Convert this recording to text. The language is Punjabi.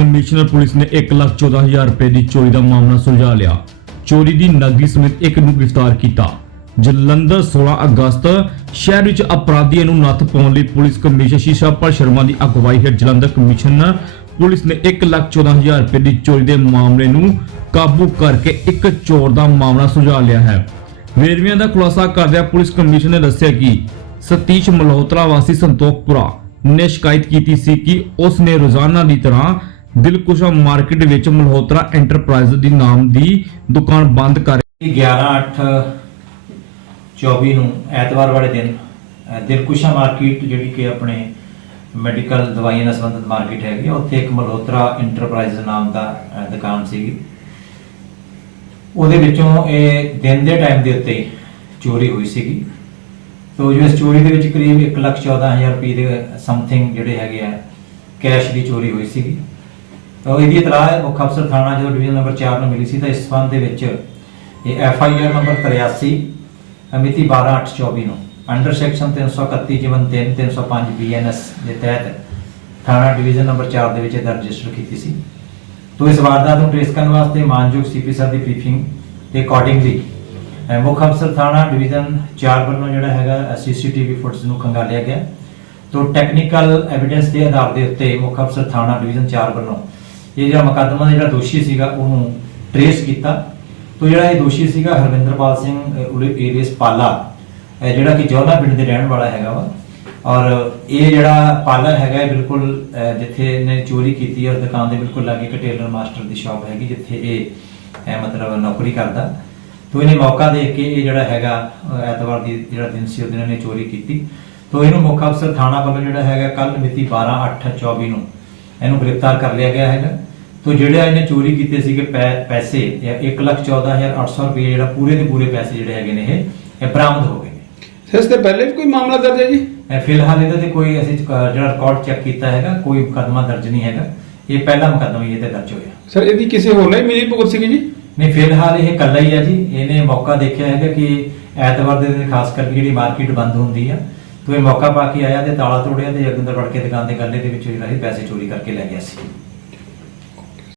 ਕਮਿਸ਼ਨਰ ਪੁਲਿਸ ਨੇ 114000 ਰੁਪਏ ਦੀ ਚੋਰੀ ਦਾ ਮਾਮਲਾ ਸੁਲਝਾ ਲਿਆ। ਚੋਰੀ ਦੀ ਨਕਦੀ ਸਮੇਤ ਇੱਕ ਨੂੰ ਗ੍ਰਿਫਤਾਰ ਕੀਤਾ। ਜਲੰਧਰ 16 ਅਗਸਤ ਸ਼ਹਿਰ ਵਿੱਚ ਅਪਰਾਧੀਆਂ ਨੂੰ ਨੱਥ ਪਾਉਣ ਲਈ ਪੁਲਿਸ ਕਮਿਸ਼ਨਰ ਸ਼ੀਸ਼ਾਪਾਲ ਸ਼ਰਮਾ ਦੀ ਅਗਵਾਈ ਹੇਠ ਜਲੰਧਰ ਕਮਿਸ਼ਨਰ ਪੁਲਿਸ ਨੇ 114000 ਰੁਪਏ ਦੀ ਚੋਰੀ ਦੇ ਮਾਮਲੇ ਨੂੰ ਕਾਬੂ ਕਰਕੇ ਇੱਕ ਚੋਰ ਦਾ ਮਾਮਲਾ ਸੁਲਝਾ ਲਿਆ ਹੈ। ਵੇਰਵਿਆਂ ਦਾ ਖੁਲਾਸਾ ਕਰਦਿਆਂ ਪੁਲਿਸ ਕਮਿਸ਼ਨਰ ਨੇ ਦੱਸਿਆ ਕਿ ਸਤੀਸ਼ ਮਲਹੋਤਰਾ ਵਾਸੀ ਸੰਤੋਖਪੁਰਾ ਨੇ ਸ਼ਿਕਾਇਤ ਕੀਤੀ ਸੀ ਕਿ ਉਸ ਨੇ ਰੋਜ਼ਾਨਾ ਦੀ ਤਰ੍ਹਾਂ ਦਿਲਕੁਸ਼ਾ ਮਾਰਕੀਟ ਵਿੱਚ ਮਲਹੋਤਰਾ ਐਂਟਰਪ੍ਰਾਈਜ਼ ਦੀ ਨਾਮ ਦੀ ਦੁਕਾਨ ਬੰਦ ਕਰ 11/8/24 ਨੂੰ ਐਤਵਾਰ ਵਾਲੇ ਦਿਨ ਦਿਲਕੁਸ਼ਾ ਮਾਰਕੀਟ ਜਿਹੜੀ ਕਿ ਆਪਣੇ ਮੈਡੀਕਲ ਦਵਾਈਆਂ ਨਾਲ ਸੰਬੰਧਿਤ ਮਾਰਕੀਟ ਹੈਗੀ ਉੱਥੇ ਇੱਕ ਮਲਹੋਤਰਾ ਇੰਟਰਪ੍ਰਾਈਜ਼ ਨਾਮ ਦਾ ਦੁਕਾਨ ਸੀਗੀ। ਉਹਦੇ ਵਿੱਚੋਂ ਇਹ ਦਿਨ ਦੇ ਟਾਈਮ ਦੇ ਉੱਤੇ ਚੋਰੀ ਹੋਈ ਸੀਗੀ। ਤੋ ਜੋ ਇਸ ਚੋਰੀ ਦੇ ਵਿੱਚ ਕਰੀਬ 114000 ਰੁਪਏ ਦੇ ਸਮਥਿੰਗ ਜਿਹੜੇ ਹੈਗੇ ਆ ਕੈਸ਼ ਦੀ ਚੋਰੀ ਹੋਈ ਸੀਗੀ। ਤਾਂ ਇਹਦੀ ਇਤਲਾਹ ਮੁੱਖ ਅਫਸਰ ਥਾਣਾ ਜਦੋਂ ਡਿਵੀਜ਼ਨ ਨੰਬਰ 4 ਨੂੰ ਮਿਲੀ ਸੀ, ਤਾਂ ਇਸ ਸੰਬੰਧ ਦੇ ਵਿੱਚ ਇਹ ਐਫ ਆਈ ਆਰ ਨੰਬਰ 83 ਮਿਤੀ 12/8/24 ਨੂੰ, ਅੰਡਰ ਸੈਕਸ਼ਨ 331 ਜਿਵਨ 3 305 ਬੀਐਨਐਸ ਦੇ ਤਹਿਤ ਥਾਣਾ ਡਿਵੀਜ਼ਨ ਨੰਬਰ 4 ਦੇ ਵਿੱਚ ਇਹ ਰਜਿਸਟਰ ਕੀਤੀ ਸੀ। ਤੋ ਇਸ ਵਾਰਦਾਤ ਨੂੰ ਟ੍ਰੇਸ ਕਰਨ ਵਾਸਤੇ ਮਾਨਯੋਗ ਸੀਪੀ ਸਰ ਦੀ ਬਰੀਫਿੰਗ ਤੇ ਅਕੋਰਡਿੰਗਲੀ ਮੁੱਖ ਅਫਸਰ ਥਾਣਾ ਡਿਵੀਜ਼ਨ 4 ਵੱਲੋਂ ਜਿਹੜਾ ਹੈਗਾ ਸੀਸੀਟੀਵੀ ਫੁਟੇਜ ਨੂੰ ਖੰਗਾਲਿਆ ਗਿਆ। ਤੋ ਟੈਕਨੀਕਲ ਐਵੀਡੈਂਸ ਦੇ ਆਧਾਰ ਦੇ ਉੱਤੇ ਮੁੱਖ ਅਫਸਰ ਥਾਣਾ ਡਿਵੀਜ਼ਨ 4 ਵੱਲੋਂ ਇਹ ਜਿਹੜਾ ਮੁਕੱਦਮਾ ਦਾ ਜਿਹੜਾ ਦੋਸ਼ੀ ਸੀਗਾ, ਉਹਨੂੰ ਟ੍ਰੇਸ ਕੀਤਾ। ਤੋ ਜਿਹੜਾ ਇਹ ਦੋਸ਼ੀ ਸੀਗਾ ਹਰਵਿੰਦਰਪਾਲ ਸਿੰਘ ਏਰੀਅਸ ਪਾਲਾ। ਜਿਹੜਾ ਕਿ ਜੌਲਾ ਪਿੰਡ ਦੇ ਰਹਿਣ ਵਾਲਾ ਹੈਗਾ ਵਾ। ਔਰ ਇਹ ਜਿਹੜਾ ਪਾਰਲਰ ਹੈਗਾ ਬਿਲਕੁਲ ਜਿੱਥੇ ਇਹਨੇ ਚੋਰੀ ਕੀਤੀ ਹੈ, ਉਸ ਦੁਕਾਨ ਦੇ ਬਿਲਕੁਲ ਲਾਗੇ ਇੱਕ ਟੇਲਰ ਮਾਸਟਰ ਦੀ ਸ਼ਾਪ ਹੈਗੀ, ਜਿੱਥੇ ਇਹ ਮਤਲਬ ਨੌਕਰੀ ਕਰਦਾ। ਤੋ ਇਹਨੇ ਮੌਕਾ ਦੇਖ ਕੇ ਇਹ ਜਿਹੜਾ ਹੈਗਾ ਐਤਵਾਰ ਦੀ ਜਿਹੜਾ ਦਿਨ ਸੀ ਉਹ ਦਿਨ ਇਹਨੇ ਚੋਰੀ ਕੀਤੀ। ਤੋ ਇਹਨੂੰ ਮੁੱਖ ਅਫਸਰ ਥਾਣਾ ਵੱਲੋਂ ਜਿਹੜਾ ਹੈਗਾ ਕੱਲ ਮਿਤੀ 12/8/24 ਨੂੰ ਇਹਨੂੰ ਗ੍ਰਿਫਤਾਰ ਕਰ ਲਿਆ ਗਿਆ ਹੈਗਾ। ਤੋ ਜਿਹੜਾ ਇਹਨੇ ਚੋਰੀ ਕੀਤੇ ਸੀਗੇ ਪੈਸੇ ਇਹ 114800 ਰੁਪਏ ਜਿਹੜਾ ਪੂਰੇ ਦੇ ਪੂਰੇ ਪੈਸੇ ਜਿਹੜੇ ਹੈਗੇ ਨੇ ਇਹ ਇਹ ਬਰਾਮਦ ਹੋ ਗਏ ਨੇ। ਇਸ ਤੇ ਪਹਿਲੇ ਵੀ ਕੋਈ ਮਾਮਲਾ ਦਰਜ ਹੈ ਜੀ? ਫਿਲਹਾਲ ਇਹਦੇ ਤੇ ਕੋਈ ਅਸੀਂ ਜਿਹੜਾ ਰਿਕਾਰਡ ਚੈੱਕ ਕੀਤਾ ਹੈਗਾ ਕੋਈ ਮੁਕੱਦਮਾ ਦਰਜ ਨਹੀਂ ਹੈਗਾ। ਇਹ ਪਹਿਲਾ ਮੁਕੱਦਮਾ ਹੀ ਇਹ ਤੇ ਦਰਜ ਹੋਇਆ। ਸਰ ਇਹਦੀ ਕਿਸੇ ਹੋਰ ਨਾਲ ਹੀ ਮਿਲੀ ਭੁਗਤ ਸੀਗੀ ਜੀ? ਨਹੀਂ ਫਿਲਹਾਲ ਇਹ ਇਕੱਲਾ ਹੀ ਹੈ ਜੀ। ਇਹਨੇ ਮੌਕਾ ਦੇਖਿਆ ਹੈਗਾ ਕਿ ਐਤਵਾਰ ਦੇ ਦਿਨ ਖਾਸ ਕਰਕੇ ਜਿਹੜੀ ਮਾਰਕੀਟ ਬੰਦ ਹੁੰਦੀ ਆ ਤੂੰ ਇਹ ਮੌਕਾ ਪਾ ਕੇ ਆਇਆ ਤੇ ਤਾਲਾ ਤੋੜਿਆ ਤੇ ਅੰਦਰ ਵੜ ਕੇ ਦੁਕਾਨ ਦੇ ਗੱਲੇ ਦੇ ਵਿੱਚੋਂ ਜਿਹੜਾ ਇਹ ਪੈਸੇ ਚੋਰੀ ਕਰਕੇ ਲੈ ਗਿਆ ਸੀ।